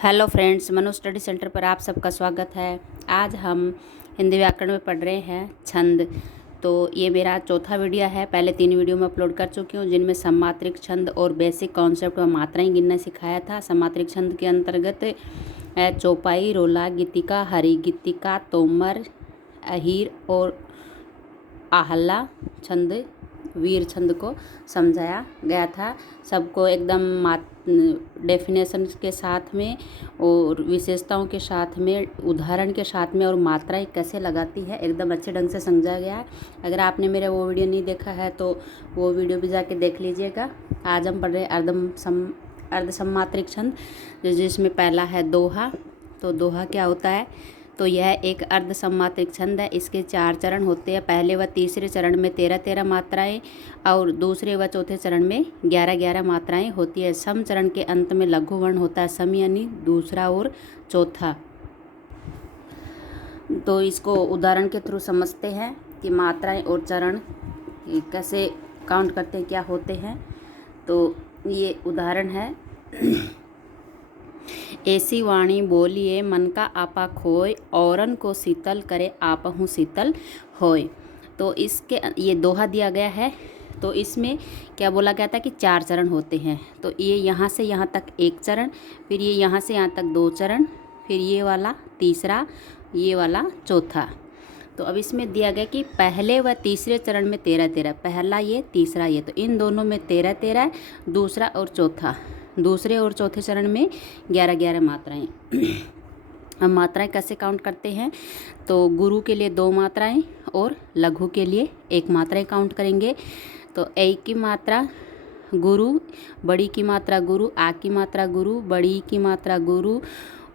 Hello friends, Manu study centre पर आप सबका स्वागत है। आज हम हिंदी व्याकरण में पढ़ रहे हैं छंद। तो ये मेरा चौथा वीडियो है। पहले 3 वीडियो में अपलोड कर चुकी हूँ, जिनमें सम्मात्रिक छंद और बेसिक कॉन्सेप्ट व मात्राएं गिनना सिखाया था। सम्मात्रिक छंद के अंतर्गत चौपाई, रोला, गीतिका, हरि गीतिका, तोमर, अहीर और आहला छंद, वीर छंद को समझाया गया था। सबको एकदम डेफिनेशन के साथ में और विशेषताओं के साथ में, उदाहरण के साथ में और मात्राएं कैसे लगाती है एकदम अच्छे ढंग से समझा गया है। अगर आपने मेरा वो वीडियो नहीं देखा है तो वो वीडियो भी जाके देख लीजिएगा। आज हम पढ़ रहे अर्ध सम्मात्रिक छंद, जिसमें पहला है दोहा। तो दोहा क्या होता है? तो यह एक अर्ध सम्मात्रिक छंद है। इसके 4 चरण होते हैं। पहले व तीसरे चरण में 13-13 मात्राएं और दूसरे व चौथे चरण में 11-11 मात्राएं होती है। सम चरण के अंत में लघु वर्ण होता है, सम यानी दूसरा और चौथा। तो इसको उदाहरण के थ्रू समझते हैं कि मात्राएं और चरण कैसे काउंट करते हैं, क्या होते हैं। तो ये उदाहरण है। ऐसी वाणी बोलिए मन का आपा खोय, औरन को शीतल करे आपहु शीतल होय। तो इसके ये दोहा दिया गया है। तो इसमें क्या बोला गया था कि 4 चरण होते हैं। तो ये यहाँ से यहाँ तक 1 चरण, फिर ये यहाँ से यहाँ तक 2 चरण, फिर ये वाला तीसरा, ये वाला चौथा। तो अब इसमें दिया गया कि पहले व तीसरे चरण में 13-13, पहला ये तीसरा ये, तो इन दोनों में 13-13, दूसरा और चौथा, दूसरे और चौथे चरण में 11-11 मात्राएं। हम मात्राएं कैसे काउंट करते हैं? तो गुरु के लिए 2 मात्राएं और लघु के लिए 1 मात्राएं काउंट करेंगे। तो ए की मात्रा गुरु, बड़ी की मात्रा गुरु, आ की मात्रा गुरु, बड़ी की मात्रा गुरु,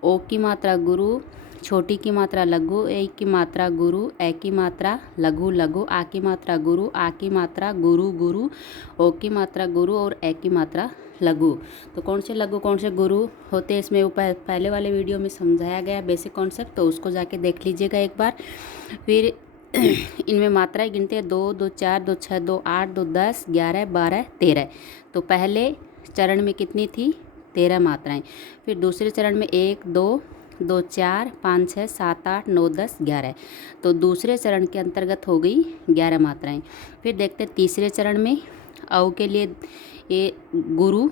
ओ की मात्रा गुरु, छोटी की मात्रा लघु, ए की मात्रा गुरु, ए की मात्रा लघु लघु, आ की मात्रा गुरु, आ की मात्रा गुरु गुरु, ओ की मात्रा गुरु और ए की मात्रा लघु। तो कौन से लघु कौन से गुरु होते हैं, इसमें पहले वाले वीडियो में समझाया गया बेसिक कॉन्सेप्ट, तो उसको जाके देख लीजिएगा एक बार। फिर इनमें मात्राएं गिनते हैं 2, 2, 4, 2, 6, 2, 8, 2, 10, 11, 12, 13। तो पहले चरण में कितनी थी? 13 मात्राएं। फिर दूसरे चरण में 1, 2, 2, 4, 5, 6, 7, 8, 9, 10, 11। तो दूसरे चरण के अंतर्गत हो गई 11 मात्राएं। फिर देखते हैं तीसरे चरण में औ के लिए ये गुरु,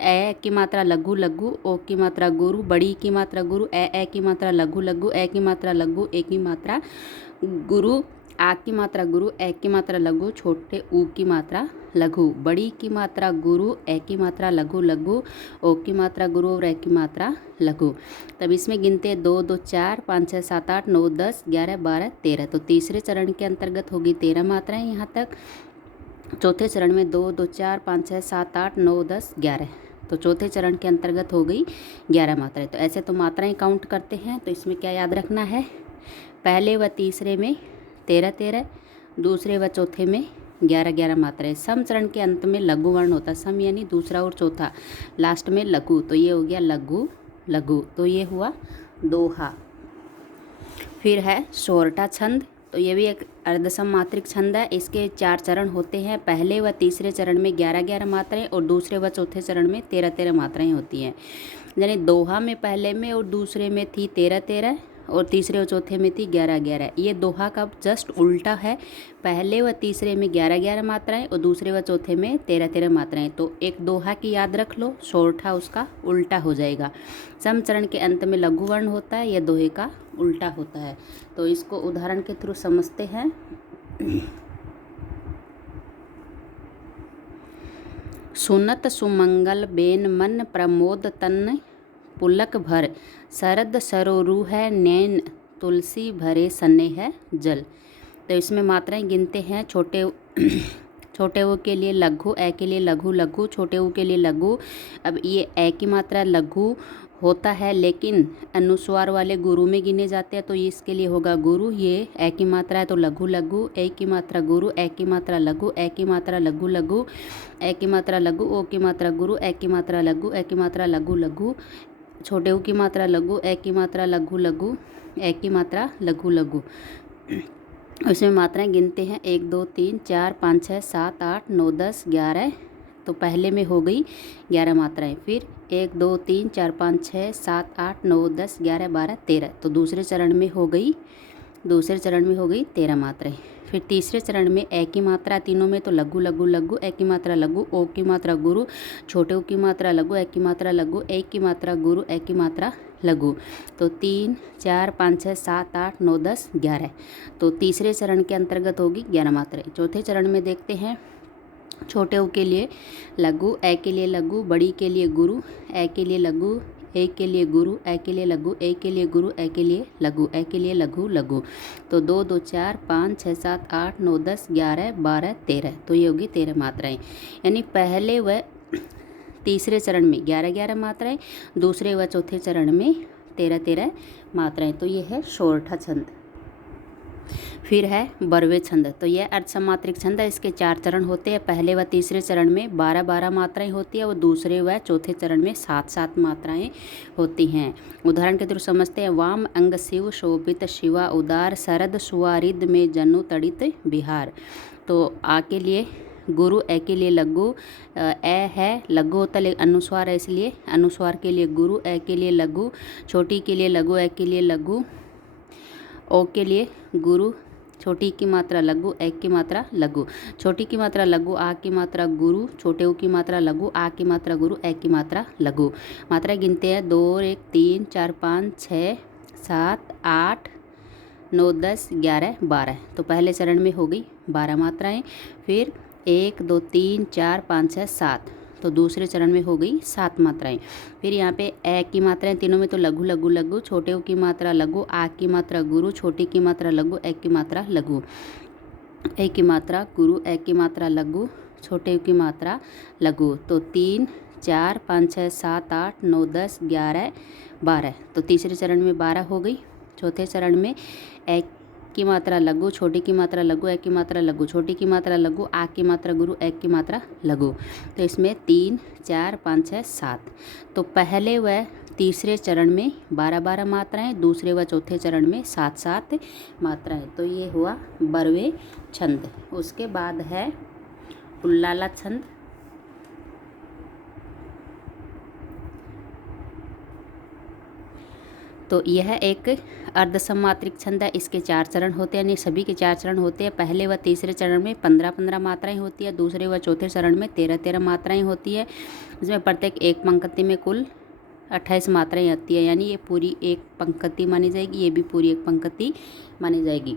ए की मात्रा लघु लघु, ओ की मात्रा गुरु, बड़ी की मात्रा गुरु, ए की मात्रा लघु लघु, ए की मात्रा लघु, ए की मात्रा गुरु, आ की मात्रा गुरु, ए की मात्रा लघु, छोटे ऊ की मात्रा लघु, बड़ी की मात्रा गुरु, ए की मात्रा लघु लघु, ओ की मात्रा गुरु और ए की मात्रा लघु। तब इसमें गिनते 2, 2, 4, 5, 6, 7, 8, 9, 10, 11, 12, 13। तो तीसरे चरण के अंतर्गत होगी 13 मात्राएं यहाँ तक। चौथे चरण में 2, 2, 4, 5, 6, 7, 8, 9, 10, 11। तो चौथे चरण के अंतर्गत हो गई 11 मात्राएं। तो ऐसे तो मात्राएं काउंट करते हैं। तो इसमें क्या याद रखना है? पहले व तीसरे में 13-13, दूसरे व चौथे में 11-11 मात्राएं। सम चरण के अंत में लघु वर्ण होता है, सम यानी दूसरा और चौथा, लास्ट में लघु। तो ये हो गया लघु लघु। तो ये हुआ दोहा। फिर है सोरठा छंद। तो ये भी एक अर्धसम्मात्रिक छंद है। इसके 4 चरण होते हैं। पहले व तीसरे चरण में 11-11 मात्राएं और दूसरे व चौथे चरण में 13-13 मात्राएं होती हैं। यानी दोहा में पहले में और दूसरे में थी 13-13 और तीसरे और चौथे में थी 11-11। ये दोहा का जस्ट उल्टा है। पहले व तीसरे में 11-11 मात्राएं और दूसरे व चौथे में 13-13 मात्राएं। तो एक दोहा की याद रख लो, सोरठा उसका उल्टा हो जाएगा। सम चरण के अंत में लघु वर्ण होता है, यह दोहे का उल्टा होता है। तो इसको उदाहरण के थ्रू समझते हैं। सुनत सुमंगल बेन मन प्रमोद तन पुलक भर, शरद सरोरु है नैन तुलसी भरे सने है जल। तो इसमें मात्राएं गिनते हैं। छोटे ऊ के लिए लघु, ए के लिए लघु लघु, छोटे ऊ के लिए लघु। अब ये ए की मात्रा लघु होता है, लेकिन अनुस्वार वाले गुरु में गिने जाते हैं, तो इसके लिए होगा गुरु। ये ए की मात्रा है तो लघु लघु, ए की मात्रा गुरु, ए की मात्रा लघु, ए की मात्रा लघु लघु, ए की मात्रा लघु, ओ की मात्रा गुरु, ए की मात्रा लघु, ए की मात्रा लघु लघु, छोटे ऊ की मात्रा लघु, ए की मात्रा लघु लघु, ए की मात्रा लघु लघु। उसमें मात्राएं गिनते हैं 1, 2, 3, 4, 5, 6, 7, 8, 9, 10, 11, तो पहले में हो गई 11 मात्राएं। फिर 1 2 3 4 5 6 7 8 9 10 11 12 13। तो दूसरे चरण में हो गई 13 मात्राएं। फिर तीसरे चरण में ए की मात्रा तीनों में, तो लघु लघु लघु, ए की मात्रा लघु, ओ की मात्रा गुरु, छोटे ओ की मात्रा लघु, ए की मात्रा लघु, ए की मात्रा गुरु, ए की मात्रा लघु। तो 3 4 5 6 7 8 9 10 11। तो तीसरे चरण के अंतर्गत होगी 11 मात्राएं। चौथे चरण में देखते हैं छोटे ऊ के लिए लघु, ए के लिए लघु, बड़ी के लिए गुरु, ए के लिए लघु, ए के लिए गुरु, ए के लिए लघु, ए के लिए गुरु, ए के लिए लघु, ए के लिए लघु लघु। तो 2 2 4 5 6 7 8 9 10 11 12 13। तो ये होगी 13 मात्राएं। यानी पहले व तीसरे चरण में 11 11 मात्राएं, दूसरे व चौथे चरण में 13 13 मात्राएं। तो ये है शोरठा छंद। फिर है बरवे छंद। तो यह अर्धसमात्रिक छंद है। इसके 4 चरण होते हैं। पहले व तीसरे चरण में 12 12 मात्राएं होती है और दूसरे व चौथे चरण में 7 7 मात्राएं होती हैं। उदाहरण के थ्रू समझते हैं। वाम अंग शिव शोभित शिवा उदार, शरद सुवारिद में जनु तड़ित बिहार। तो आ के लिए गुरु, ए के लिए लघु, ए है लघु होता है अनुस्वार है, इसलिए अनुस्वार के लिए गुरु, ए के लिए लघु, छोटी के लिए लघु, ए के लिए लघु, ओ के लिए गुरु, छोटी की मात्रा लघु, एक की मात्रा लघु, छोटी की मात्रा लघु, आ की मात्रा गुरु, छोटे ऊ की मात्रा लघु, आ की मात्रा गुरु, एक की मात्रा लघु। मात्रा गिनते हैं 2 1 3 4 5 6 7 8 9 10 11 12। तो पहले चरण में हो गई 12 मात्राएं। फिर 1 2 3 4 5 6 7। तो दूसरे चरण में हो गई 7 मात्राएं। फिर यहाँ पे ए की मात्राएं तीनों में, तो लघु लघु लघु, छोटे ऊ की मात्रा लघु, आ की मात्रा गुरु, छोटी की मात्रा लघु, ए की मात्रा लघु, ए की मात्रा गुरु, ए की मात्रा लघु, छोटे ऊ की मात्रा लघु। तो 3 4 5 6 7 8 9 10 11 12। तो तीसरे चरण में 12 हो गई। चौथे चरण में ए की मात्रा लघु, छोटी की मात्रा लघु, एक की मात्रा लघु, छोटी की मात्रा लघु, आ की मात्रा गुरु, एक की मात्रा लघु। तो इसमें 3 4 5 6 7। तो पहले व तीसरे चरण में 12 12 मात्राएं, दूसरे व चौथे चरण में 7 7 मात्राएं। तो ये हुआ बरवे छंद। उसके बाद है उल्लाला छंद। तो यह एक अर्धसमात्रिक छंद है। इसके 4 चरण होते हैं, यानी सभी के 4 चरण होते हैं। पहले व तीसरे चरण में 15 15 मात्राएं होती है, दूसरे व चौथे चरण में 13 13 मात्राएं होती है। इसमें प्रत्येक एक पंक्ति में कुल 28 मात्राएं आती है, यानी ये पूरी एक पंक्ति मानी जाएगी, ये भी पूरी एक पंक्ति मानी जाएगी।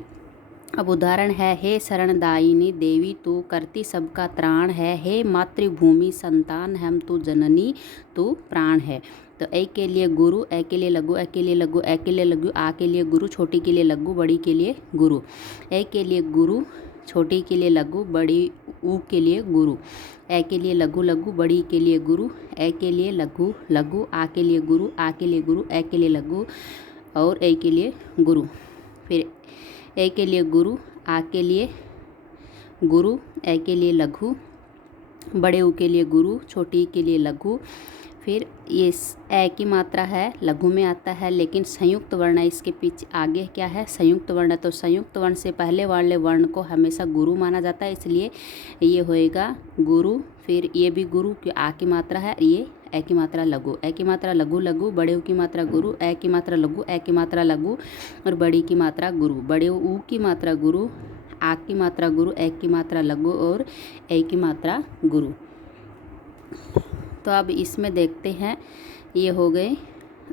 अब उदाहरण है। हे शरणदायिनी देवी तू करती सबका त्राण है, हे मातृभूमि संतान हम तू जननी तू प्राण है। तो ए के लिए गुरु, ए के लिए लघु, ए के लिए लघु, ए के लिए लघु, आ के लिए गुरु, छोटी के लिए लघु, बड़ी के लिए गुरु, ए के लिए गुरु, छोटी के लिए लघु, बड़ी ऊ के लिए गुरु, ए के लिए लघु लघु, बड़ी के लिए गुरु, ए के लिए लघु लघु, आ के लिए गुरु, आ के लिए गुरु, ए के लिए लघु और ए के लिए गुरु। फिर ए के लिए गुरु, आ के लिए गुरु, ए के लिए लघु, बड़े ऊ के लिए गुरु, छोटी के लिए लघु। फिर ये ए की मात्रा है लघु में आता है, लेकिन संयुक्त वर्ण है, इसके पीछे आगे क्या है संयुक्त वर्ण है। तो संयुक्त वर्ण से पहले वाले वर्ण को हमेशा गुरु माना जाता है, इसलिए ये होएगा गुरु। फिर ये भी गुरु की आ की मात्रा है, ये ए की मात्रा लघु, ए की मात्रा लघु लघु, बड़े ऊ की मात्रा गुरु, ए की मात्रा लघु, ए की मात्रा लघु और बड़ी की मात्रा गुरु, बड़े ऊ की मात्रा गुरु, आ की मात्रा गुरु, ए की मात्रा लघु और ए की मात्रा गुरु। तो अब इसमें देखते हैं। ये हो गए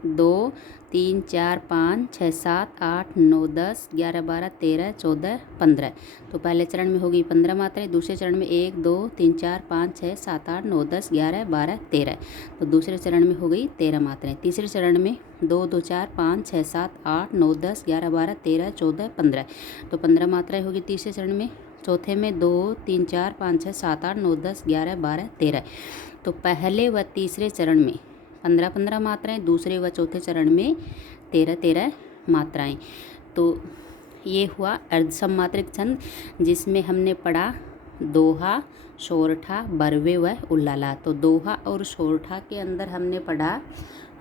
2 3 4 5 6 7 8 9 10 11 12 13 14 15। तो पहले चरण में होगी 15 मात्राएं, दूसरे चरण में 1 2 3 4 5 6 7 8 9 10 11 12 13। तो दूसरे चरण में हो गई 13 मात्राएं। तीसरे चरण में 2 2 4 5 6 7 8 9 10 11 12 13 14 15। तो 15 मात्राएं होगी तीसरे चरण में। चौथे में 2 3 4 5 6 7 8 9 10 11 12 13। तो पहले व तीसरे चरण में 15 15 मात्राएं, दूसरे व चौथे चरण में 13 13 मात्राएं। तो ये हुआ अर्धसमात्रिक छंद, जिसमें हमने पढ़ा दोहा, सोरठा, बरवे व उल्लाला। तो दोहा और सोरठा के अंदर हमने पढ़ा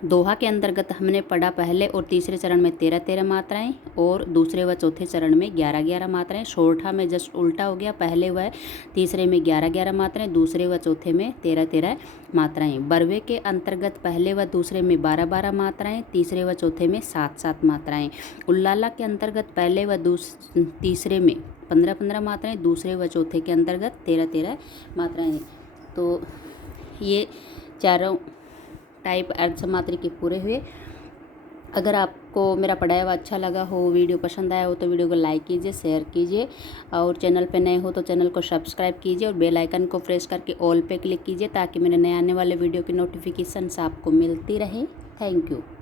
दोहा के अंतर्गत हमने पढ़ा पहले और तीसरे चरण में 13-13 मात्राएं और दूसरे व चौथे चरण में 11-11 मात्राएं। सोरठा में जस्ट उल्टा हो गया, पहले व तीसरे में 11-11 मात्राएं, दूसरे व चौथे में 13-13 मात्राएं। बरवे के अंतर्गत पहले व दूसरे में 12-12 मात्राएं, तीसरे व चौथे में 7-7 मात्राएं। उल्लाला के अंतर्गत पहले व तीसरे में 15-15 मात्राएं, दूसरे व चौथे के अंतर्गत 13-13 मात्राएं। तो ये चारों टाइप अर्धसमात्री के पूरे हुए। अगर आपको मेरा पढ़ाया हुआ अच्छा लगा हो, वीडियो पसंद आया हो तो वीडियो को लाइक कीजिए, शेयर कीजिए और चैनल पे नए हो तो चैनल को सब्सक्राइब कीजिए और बेल आइकन को प्रेस करके ऑल पे क्लिक कीजिए ताकि मेरे नए आने वाले वीडियो की नोटिफिकेशंस आपको मिलती रहे। Thank you.